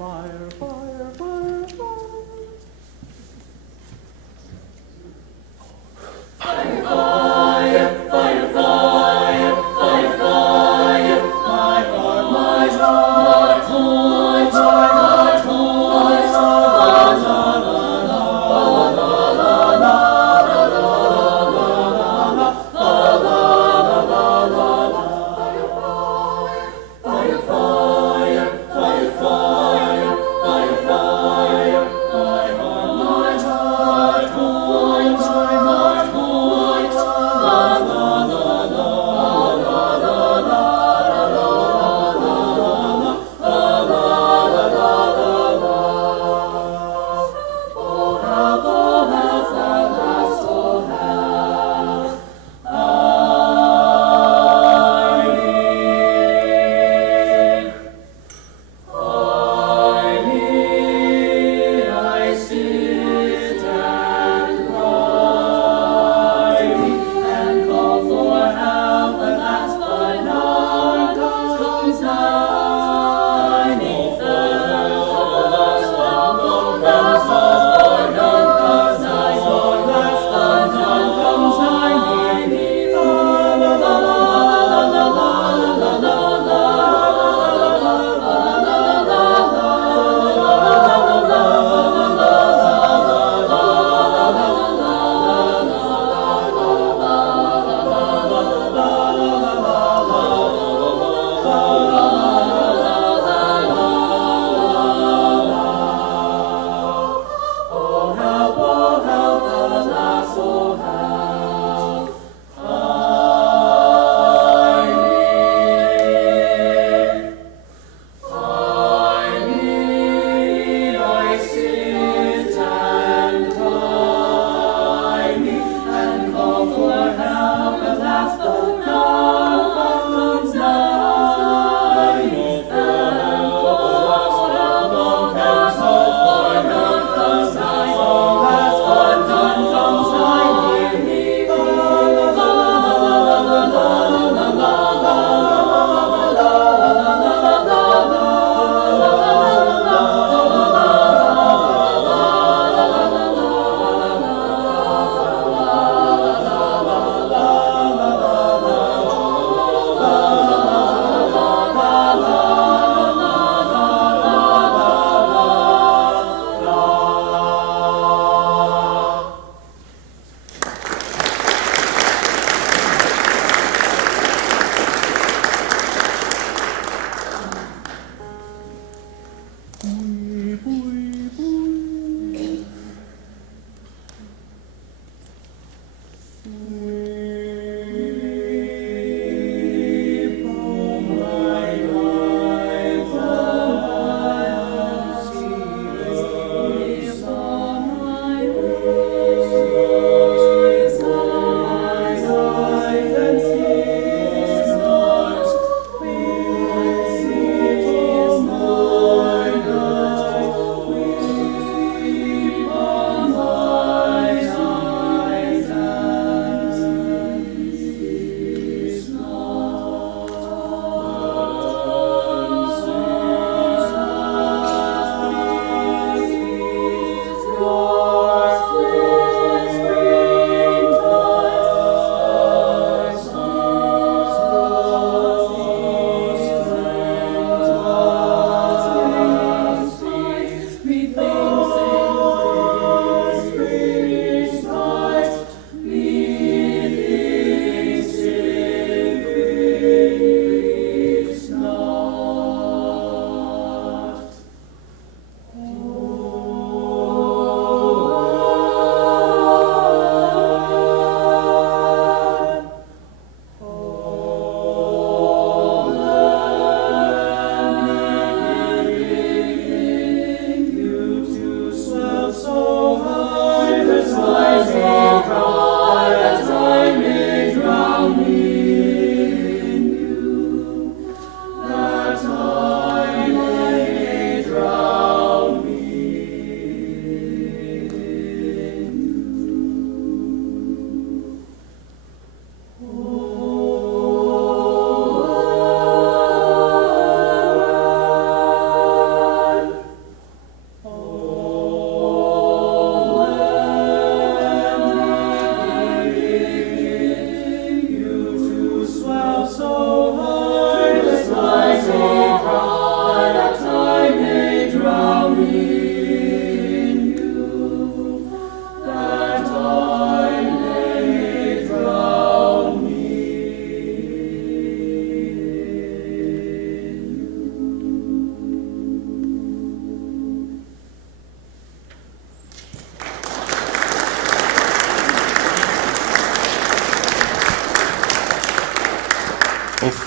fire, fire, fire, fire. Fire, fire, fire, fire, fire, fire, my heart, my heart, my heart, fire, fire, fire, fire, fire,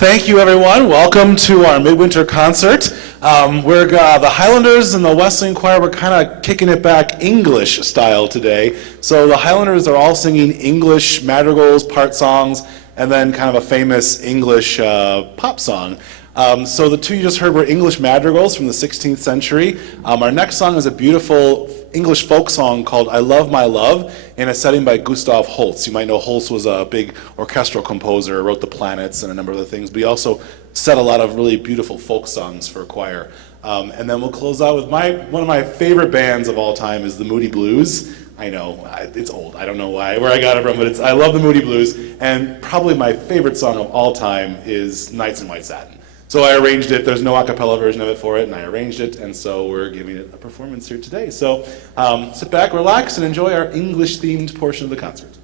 Thank you, everyone. Welcome to our Midwinter Concert. We're the Highlanders and the Wesleyan Choir. We're kind of kicking it back English style today. So the Highlanders are all singing English madrigals, part songs, and then kind of a famous English pop song. So the two you just heard were English madrigals from the 16th century. Our next song is a beautiful English folk song called I Love My Love in a setting by Gustav Holst. You might know Holst was a big orchestral composer, wrote The Planets and a number of other things, but he also set a lot of really beautiful folk songs for choir. And then we'll close out with one of my favorite bands of all time is the Moody Blues. I know, it's old. I don't know where I got it from, but I love the Moody Blues. And probably my favorite song of all time is Nights in White Satin. So I arranged it. There's no a cappella version of it for it, and I arranged it, and so we're giving it a performance here today. So sit back, relax, and enjoy our English-themed portion of the concert.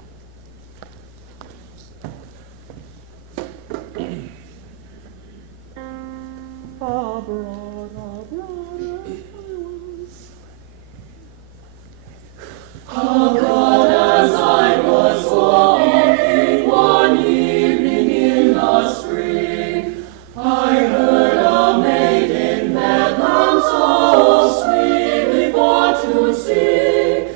As I was walking one evening in the spring, I heard a maiden bedlam so sweetly for to sing.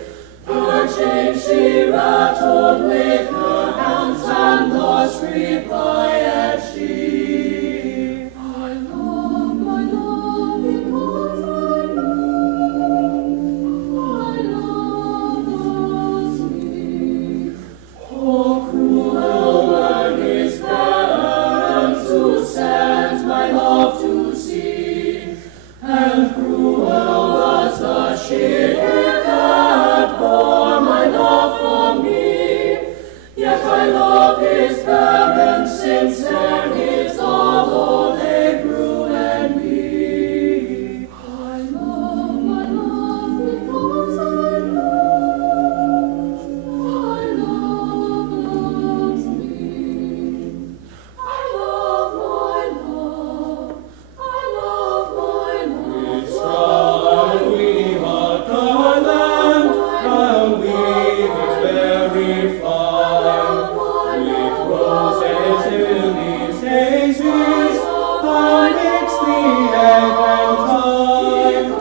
Her chain she rattled with her hands, and thus replied she, I love my love because I love loves me. Oh, cruel word is parents who sent my love to sea, and cruel was the ship that bore my love from me. Yet I love his parents sincerely, although they ruined me. I love my love because I love loves me. I love my love. I love my love. It's right we are the land, and weave it very fine. With roses in these daisies, I mix the egg and thyme,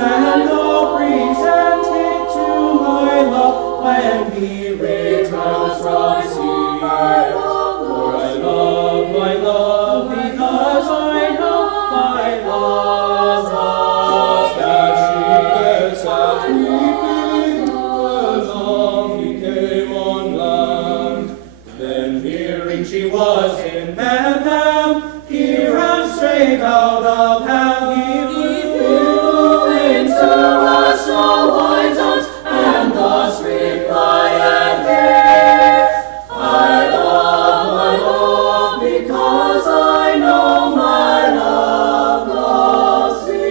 and I'll present it to my love when he returns from sea. For I love my love because I know my love loves that she gets at weeping when love he came on land. Then hearing she was in Bethlehem, he ran straight out of Ham. He flew into a snow white house, and thus replied he, I love my love because I know my love loves me.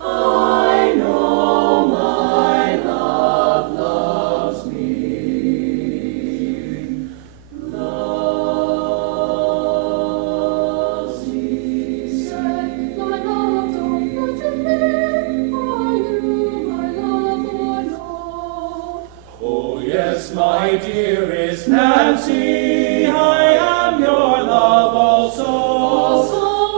I know my love loves me. Loves me. Say, my love, don't put to me. Are you my love or no? Oh, yes, my dearest Nancy, I am your love also.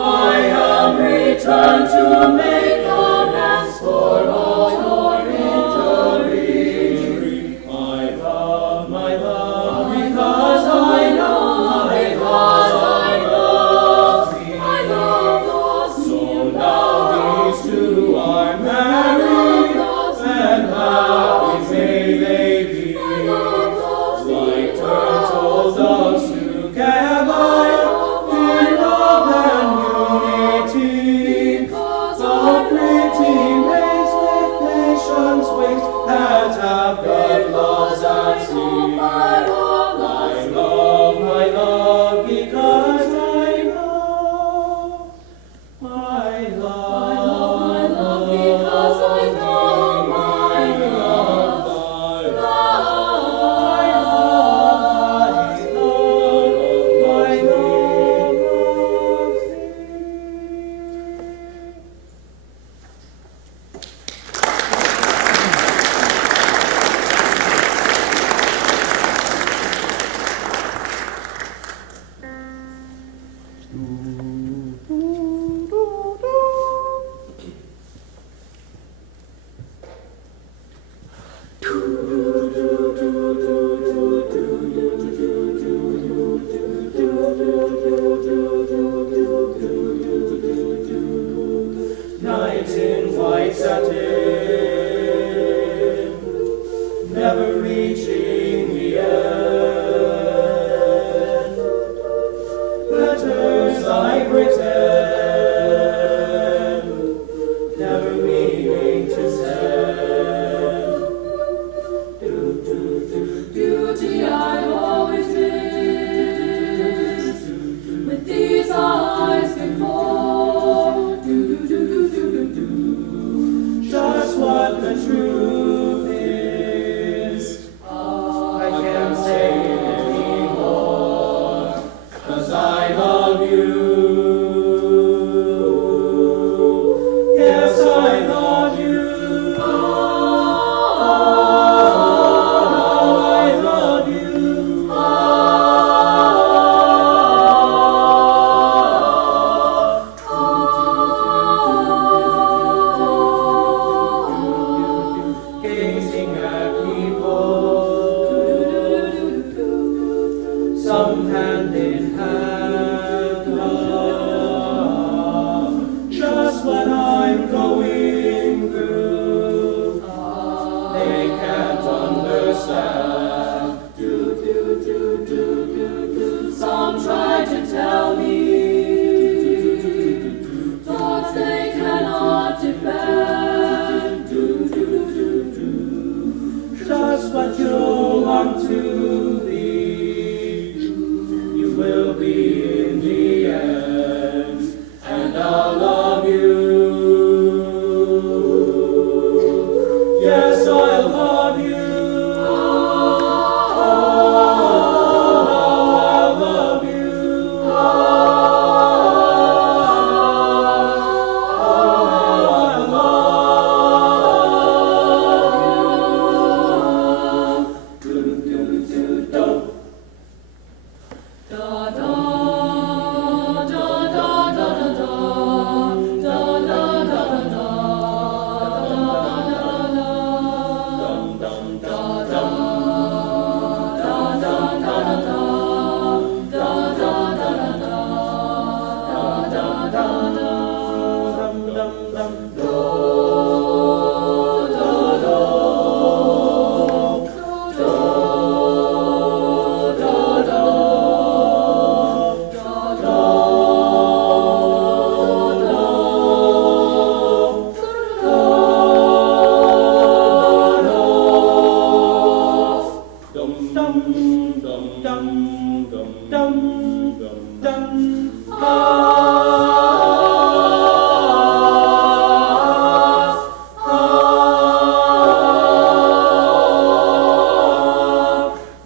I am returned to make amends for all your injury. I love my love because I know my love loves me. I love loves me. So now these two are married, and happy may they be. Like turtles doves together in love and unity. night in white satin, never reaching the end. Letters I've written, never meaning to send. Beauty I've always missed, with these eyes before. Just what the truth is, I can't say anymore, 'cause I love you. Yes, I love you. I love you. Gazing at people, some hand in hand, just what I'm going through, they can't understand. Some try to tell me thoughts they cannot defend. Just what you want to be, you will be in the end, and I'll love you. Yes, I'll love you. I'll love you.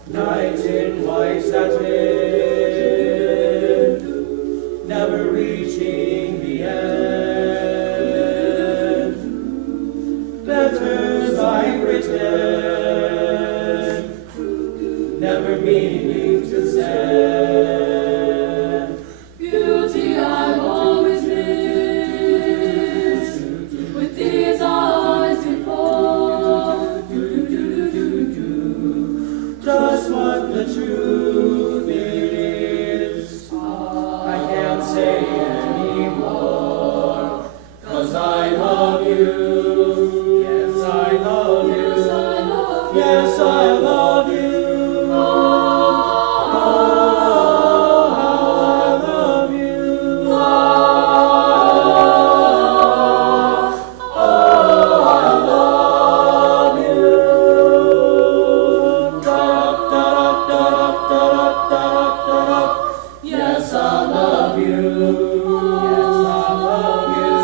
Night in white satin, never reaching the end. Letters I've written, never meaning to send. Beauty I've always missed, with these eyes before. Just what the truth is, I can't say anymore, 'cause I love you. Yes, I love you. Yes, I love you. Oh, I love you. I love you. Yes, I love you. Yes, I love you.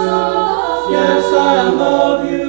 Yes, I love you.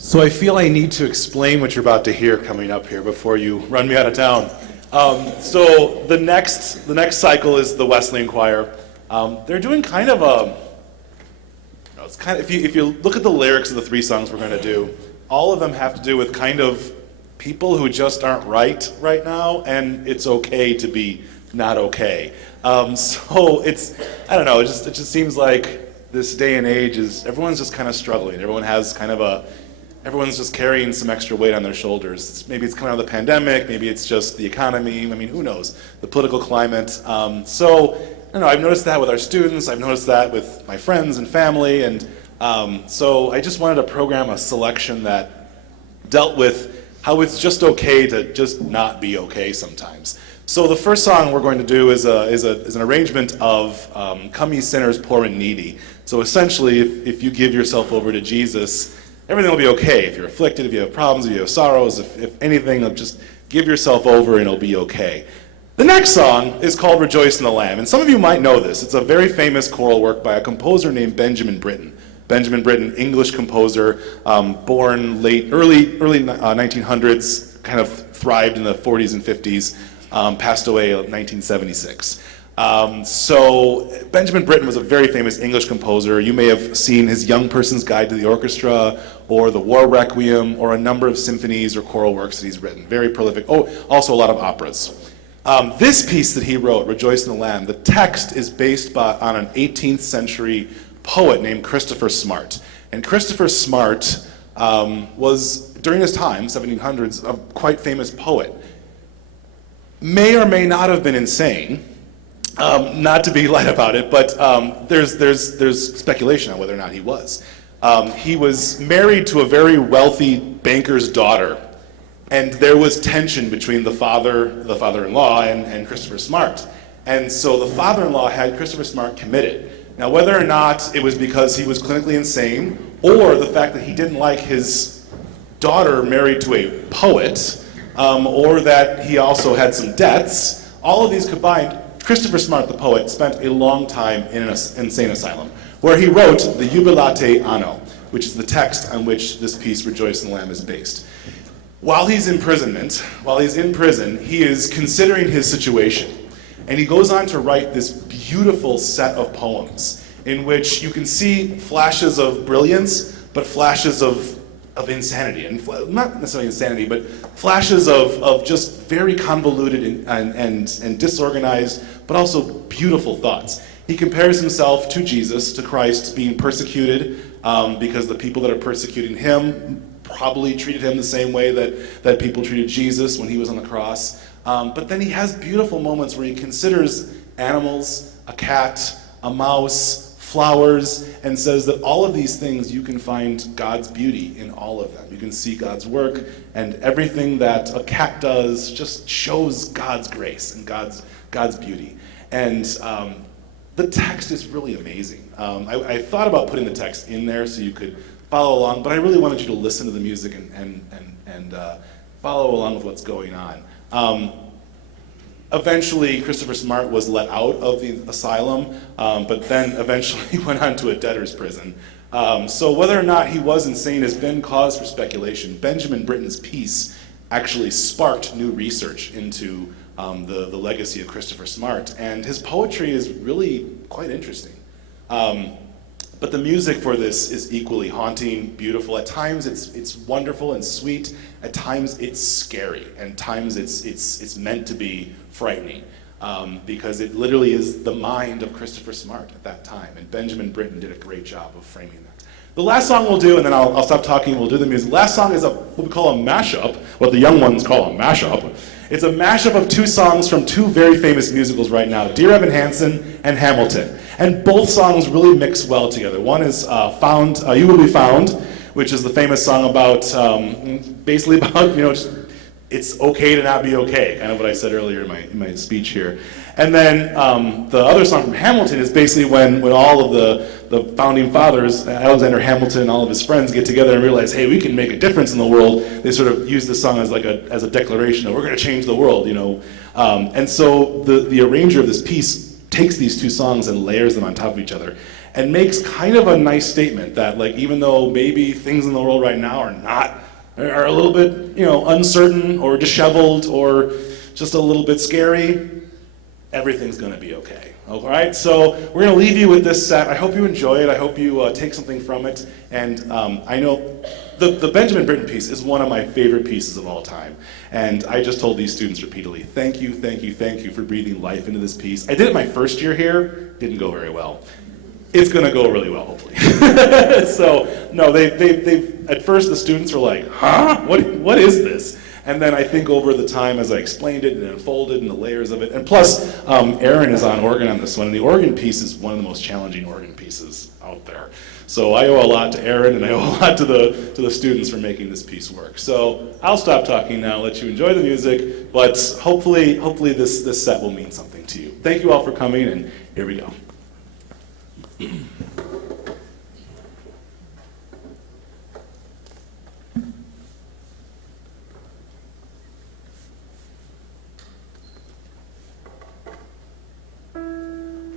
So I feel I need to explain what you're about to hear coming up here before you run me out of town. So the next cycle is the Wesleyan choir. They're doing kind of a, it's kind of, if you look at the lyrics of the three songs we're going to do, all of them have to do with kind of people who just aren't right now, and it's okay to be not okay. So it's, I don't know, it just seems like this day and age is, everyone's just kind of struggling. Everyone has kind of everyone's just carrying some extra weight on their shoulders. Maybe it's coming out of the pandemic, maybe it's just the economy, I mean, who knows, the political climate. So, I don't know, I've noticed that with our students, I've noticed that with my friends and family, and so I just wanted to program a selection that dealt with how it's just okay to just not be okay sometimes. So the first song we're going to do is an arrangement of Come Ye Sinners, Poor and Needy. So essentially, if you give yourself over to Jesus, everything will be okay. If you're afflicted, if you have problems, if you have sorrows, if anything, just give yourself over and it'll be okay. The next song is called Rejoice in the Lamb, and some of you might know this. It's a very famous choral work by a composer named Benjamin Britten. Benjamin Britten, English composer, born early 1900s, kind of thrived in the 40s and 50s, passed away in 1976. So Benjamin Britten was a very famous English composer. You may have seen his Young Person's Guide to the Orchestra, or the War Requiem, or a number of symphonies or choral works that he's written. Very prolific. Oh, also a lot of operas. This piece that he wrote, Rejoice in the Lamb, the text is based on an 18th century poet named Christopher Smart. And Christopher Smart was, during his time, 1700s, a quite famous poet. May or may not have been insane, not to be light about it, but there's speculation on whether or not he was. He was married to a very wealthy banker's daughter, and there was tension between the father-in-law, and Christopher Smart. And so the father-in-law had Christopher Smart committed. Now, whether or not it was because he was clinically insane, or the fact that he didn't like his daughter married to a poet, or that he also had some debts, all of these combined, Christopher Smart, the poet, spent a long time in an insane asylum, where he wrote the Jubilate Anno, which is the text on which this piece, Rejoice in the Lamb, is based. While he's in prison, he is considering his situation. And he goes on to write this beautiful set of poems in which you can see flashes of brilliance, but flashes of insanity. And not necessarily insanity, but flashes of just very convoluted and disorganized, but also beautiful thoughts. He compares himself to Jesus, to Christ, being persecuted because the people that are persecuting him probably treated him the same way that people treated Jesus when he was on the cross. But then he has beautiful moments where he considers animals, a cat, a mouse, flowers, and says that all of these things you can find God's beauty in all of them. You can see God's work, and everything that a cat does just shows God's grace and God's beauty. And the text is really amazing. I thought about putting the text in there so you could follow along, but I really wanted you to listen to the music and follow along with what's going on. Eventually, Christopher Smart was let out of the asylum, but then eventually went on to a debtor's prison. So whether or not he was insane has been cause for speculation. Benjamin Britten's piece actually sparked new research into the legacy of Christopher Smart, and his poetry is really quite interesting. But the music for this is equally haunting, beautiful. At times it's wonderful and sweet. At times it's scary. And times it's meant to be frightening. Because it literally is the mind of Christopher Smart at that time. And Benjamin Britten did a great job of framing that. The last song we'll do, and then I'll stop talking, we'll do the music. The last song is what we call a mashup, what the young ones call a mashup. It's a mashup of two songs from two very famous musicals right now, Dear Evan Hansen and Hamilton. And both songs really mix well together. One is You Will Be Found, which is the famous song about, basically about, just, it's okay to not be okay, kind of what I said earlier in my speech here. And then the other song from Hamilton is basically when all of the founding fathers, Alexander Hamilton and all of his friends, get together and realize, hey, we can make a difference in the world. They sort of use this song as as a declaration of we're going to change the world, And so the arranger of this piece takes these two songs and layers them on top of each other and makes kind of a nice statement that, even though maybe things in the world right now are a little bit, uncertain or disheveled or just a little bit scary, everything's going to be okay. All right, so we're going to leave you with this set. I hope you enjoy it. I hope you take something from it. And I know the Benjamin Britten piece is one of my favorite pieces of all time. And I just told these students repeatedly, thank you, thank you, thank you for breathing life into this piece. I did it my first year here. Didn't go very well. It's going to go really well, hopefully. So, no, they've at first the students were like, huh? What is this? And then I think over the time as I explained it and unfolded and the layers of it, and plus Aaron is on organ on this one, and the organ piece is one of the most challenging organ pieces out there. So I owe a lot to Aaron, and I owe a lot to the students for making this piece work. So I'll stop talking now, let you enjoy the music, but hopefully this set will mean something to you. Thank you all for coming, and here we go.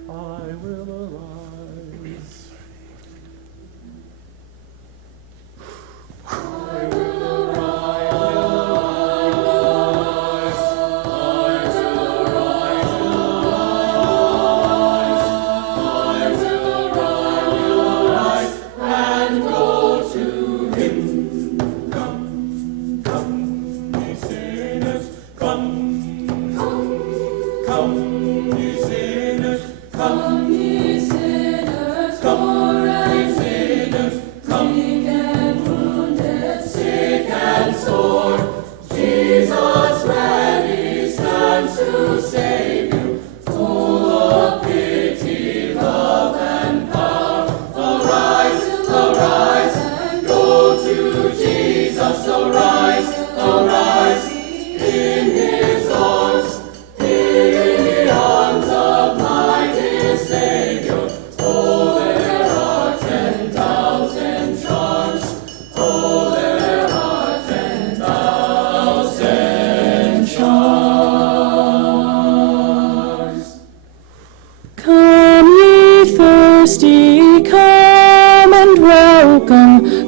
I will arise.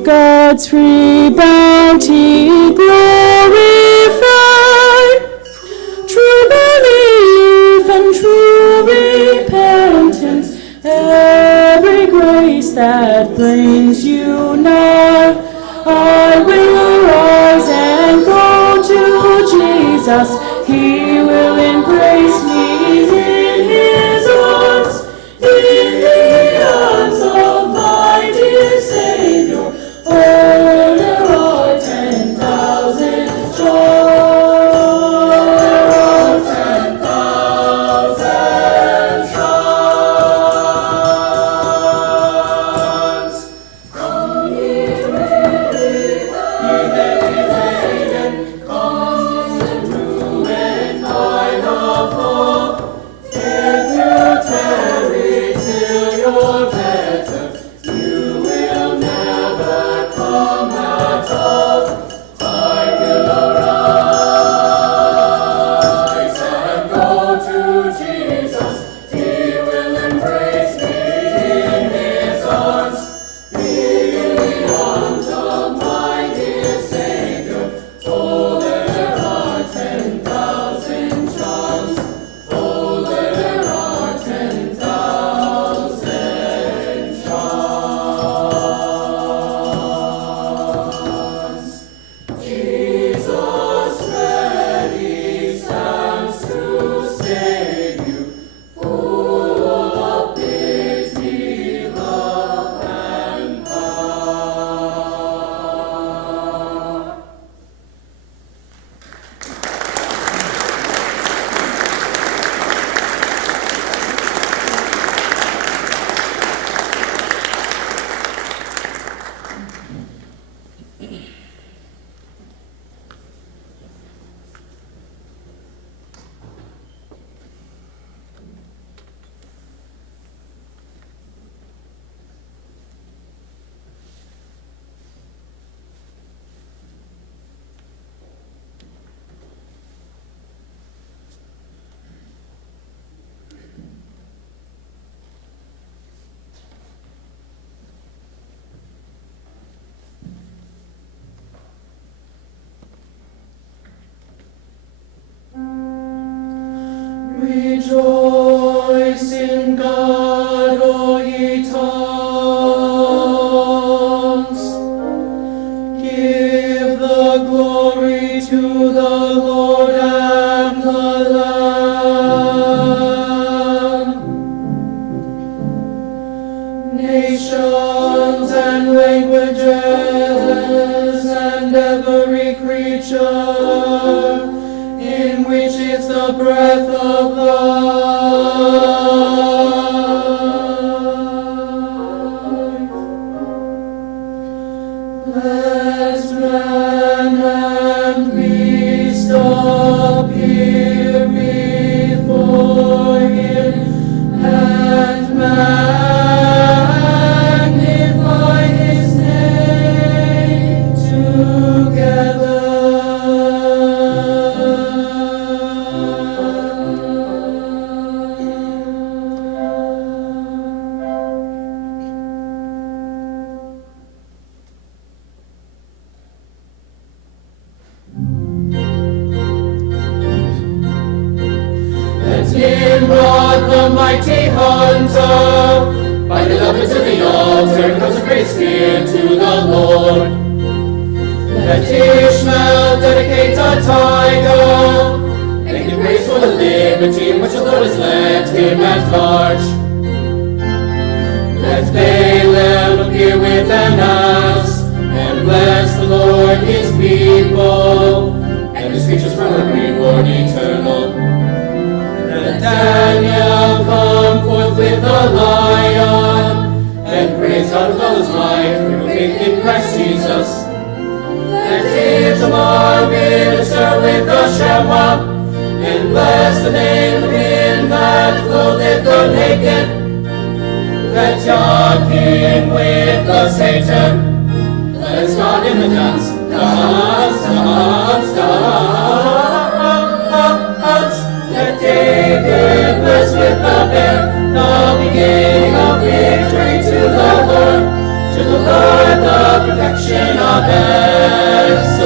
God's free bounty glorified. True belief and true repentance, every grace that brings you nigh. I will arise and go to Jesus. He will embrace me in his arms, in the arms of my dear Savior. Oh, there are 10,000 joys, 10,000 joys. Come ye weary, ye heavy laden, come to and find a hope. If you tarry till you're better, you will never come at all. I will arise and go to Jesus. He will embrace me in his arms, in the arms of my dear Savior. Oh, there are 10,000 charms. Oh, there are 10,000 charms. Jesus ready stands to save you, full of pity, love, and power. Rejoice in God, O ye tongues. Give the glory to the Lord and the Lamb. Nations and languages and every creature in which is the breath of life. Let man and beast appear before him, and magnify his name together. Let Nimrod, the mighty hunter, by the leopard to the altar, consecrate spear to the Lord. Let Ishmael dedicate a tiger, and give grace for the liberty liberty in which the Lord has led him at large. Let Balaam appear with an ass, and bless the Lord his people, and his creatures for a reward eternal. Let Daniel come forth with a lion, and praise God with all his might, through faith in Christ Jesus. Let Ithamar minister with the Shema, and bless the name of him that clotheth the naked. Let John king with the Satan, let God in the dance, dance, dance, dance. Let David bless with the bear, the beginning of victory to the Lord, the perfection of excellence.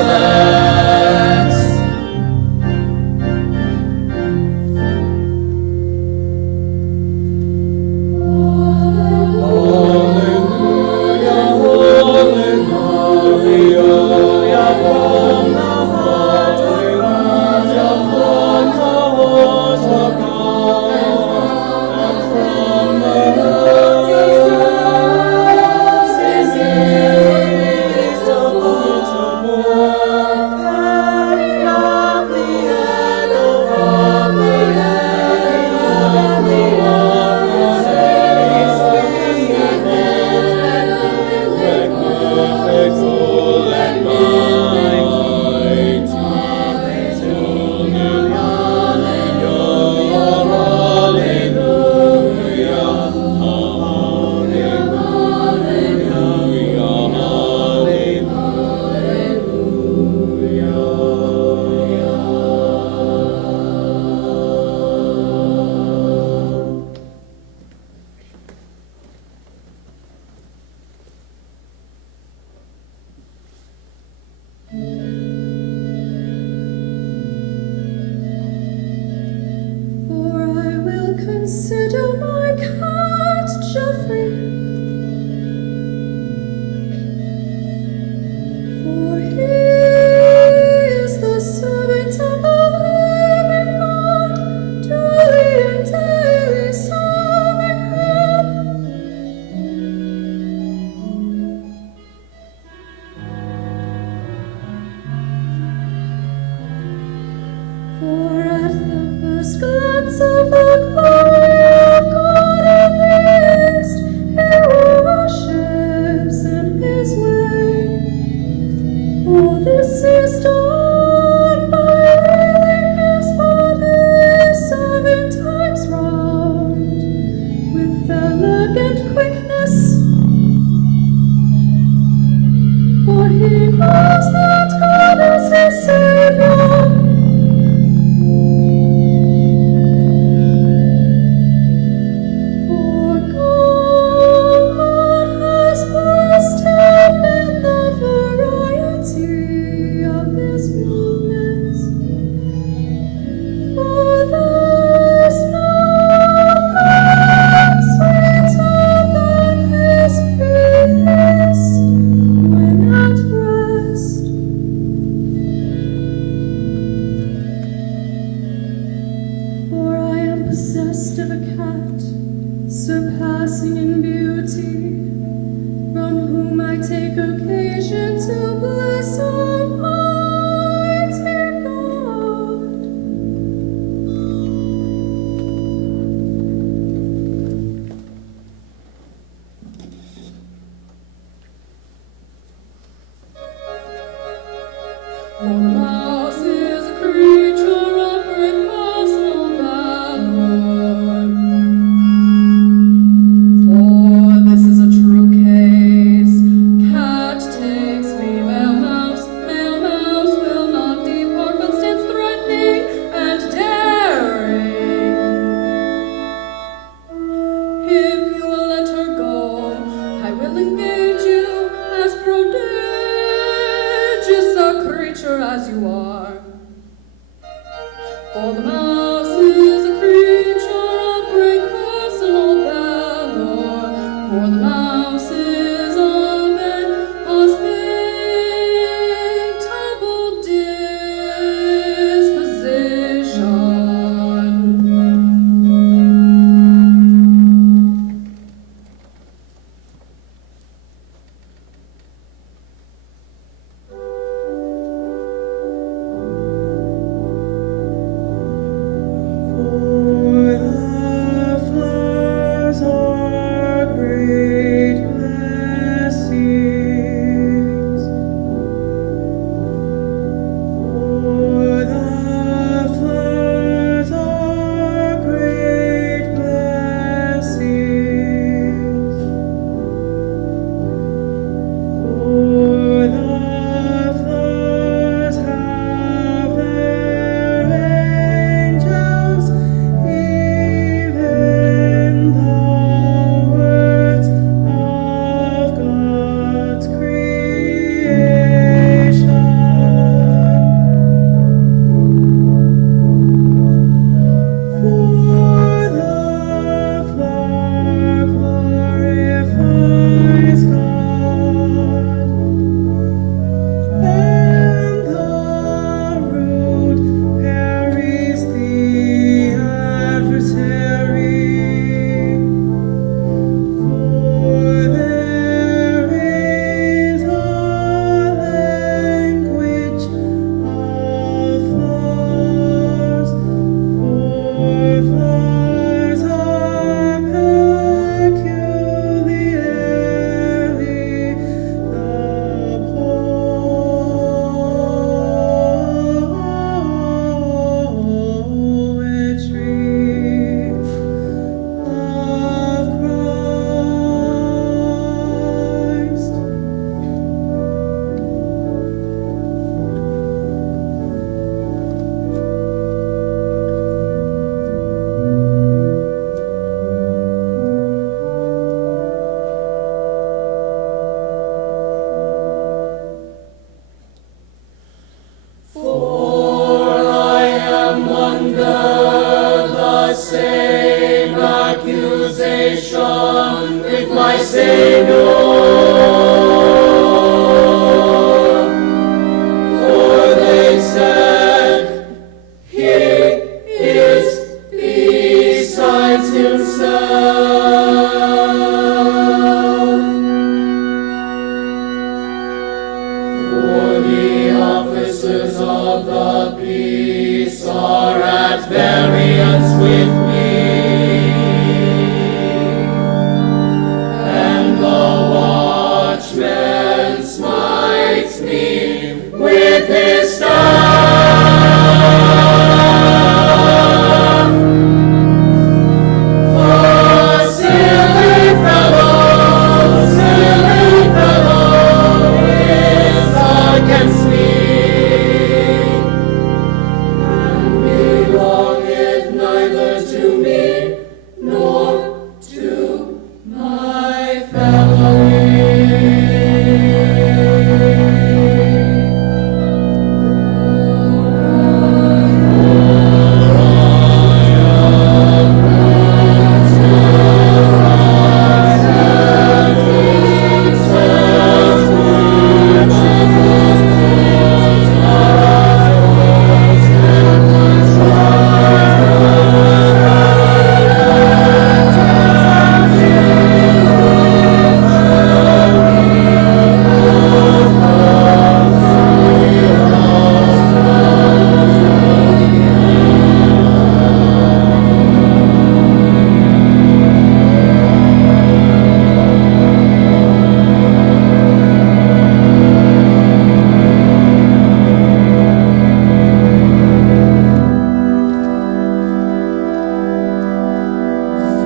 For this is same accusation with my Savior. For they said, He is besides himself. For the officers of the peace are at variance with me, and the watchman smites me with his staff. For silly fellow is against me, and belongeth neither to me nor to my family.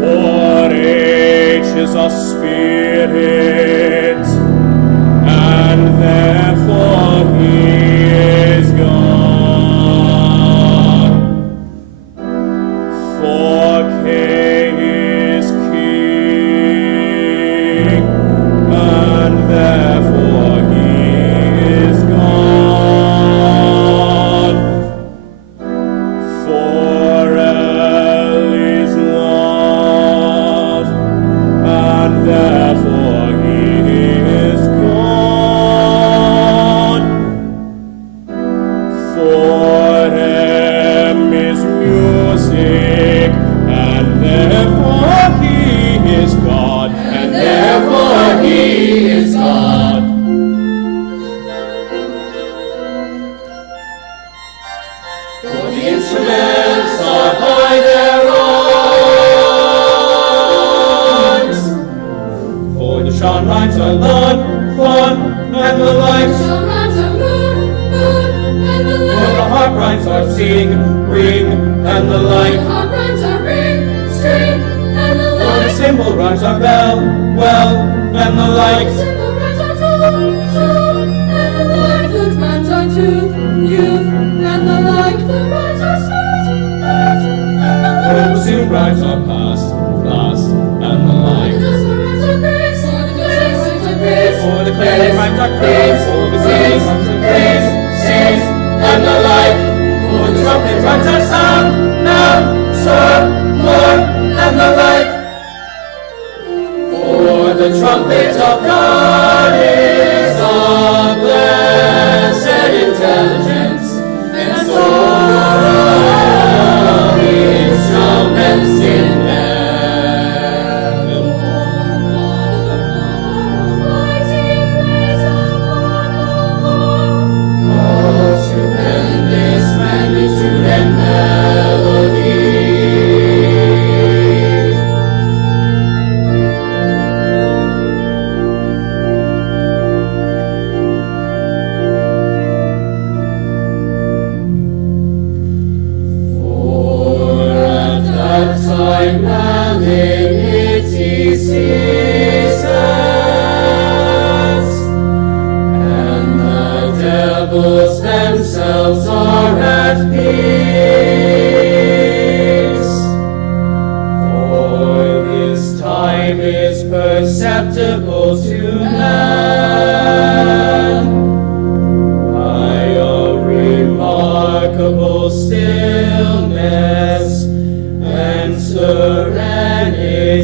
For age is a spirit, and therefore he is God. For king is king, and therefore he is God. For L is love, and therefore he is God. For M is music, and therefore he is God, and therefore he is God. For the instruments are by their arms. For the sharp rhymes are love, fun, and the like. For the harp rhymes are sing, ring, and the like. For the cymbal rhymes are bell, well, and the like. For the soon rhymes are past, last, and the like. For the clear rhymes are praise, for the singing rhymes are praise, sings, and the like. For the trumpet rhymes are sound, now, sir, more, and the like. For the trumpet of God is a blessed intelligence, and so are instruments in heaven. All stupendous magnitude and melody. serenity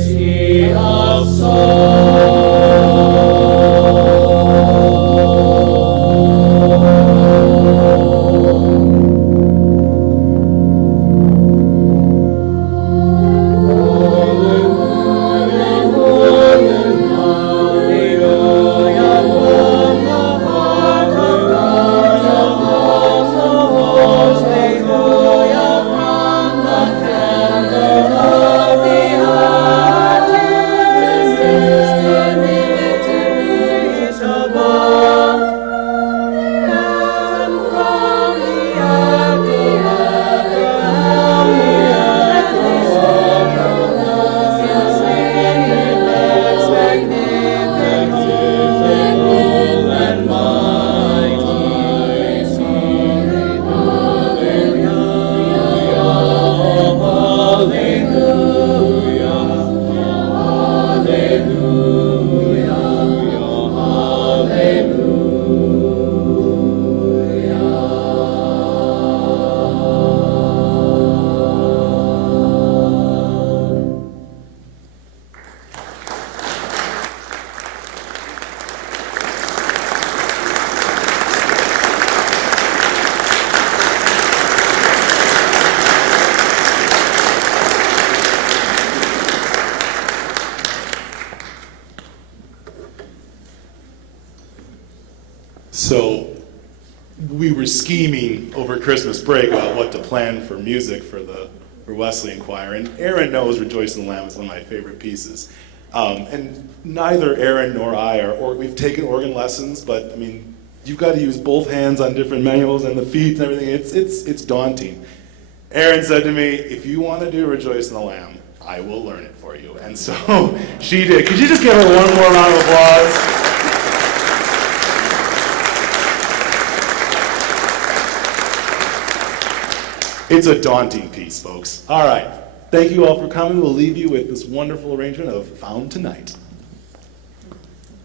of soul. So we were scheming over Christmas break about what to plan for music for Wesleyan Choir, and Aaron knows "Rejoice in the Lamb" is one of my favorite pieces. And neither Aaron nor I we've taken organ lessons, but I mean, you've got to use both hands on different manuals and the feet and everything. It's daunting. Aaron said to me, "If you want to do "Rejoice in the Lamb," I will learn it for you." And so she did. Could you just give her one more round of applause? It's a daunting piece, folks. All right. Thank you all for coming. We'll leave you with this wonderful arrangement of Found Tonight.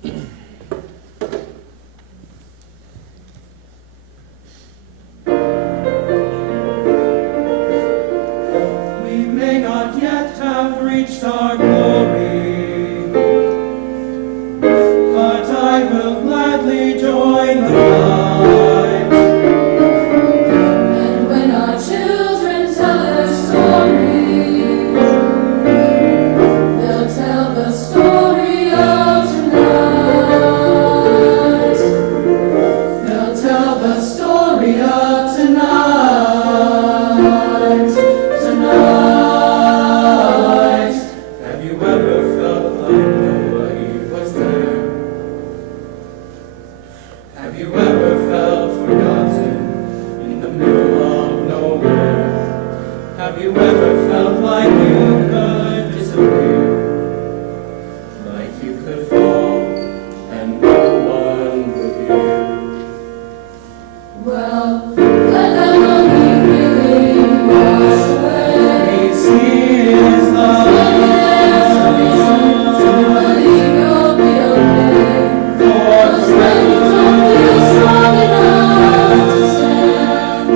We may not yet have reached our glory, but I will gladly join the fight. And when our children tell their story, they'll tell the story of tonight. They'll tell the story of tonight. Tonight. Have you ever felt like nobody was there? Have you ever felt forgotten in the middle of nowhere? Have you ever felt like you could disappear? Like you could fall and no one would hear? Well, let that lonely feeling wash away. See His love. Believe you'll be okay. For when you don't feel strong enough to stand,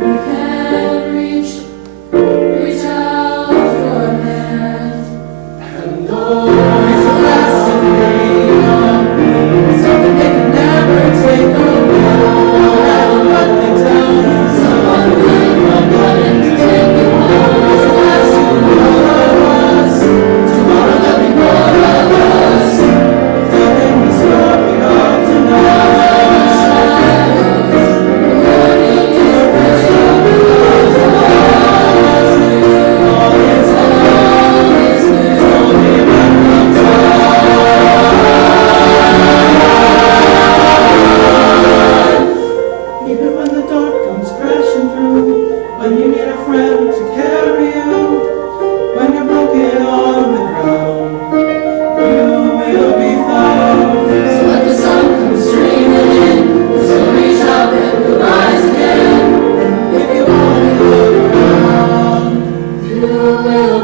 you can reach out your hand. And though it's a blast of freedom, something they can never take away. No matter what they tell you, someone will come running to take you home. It's the last of us. Tomorrow there'll be more of us. Telling the story of tonight. Learning is wisdom. All is new. Only a matter of time. Even when the dark comes crashing through, when you need a friend to carry you, when you're broken on the ground, you will be found. So let the sun come streaming in, so reach out and we'll rise again. If you only look around, you will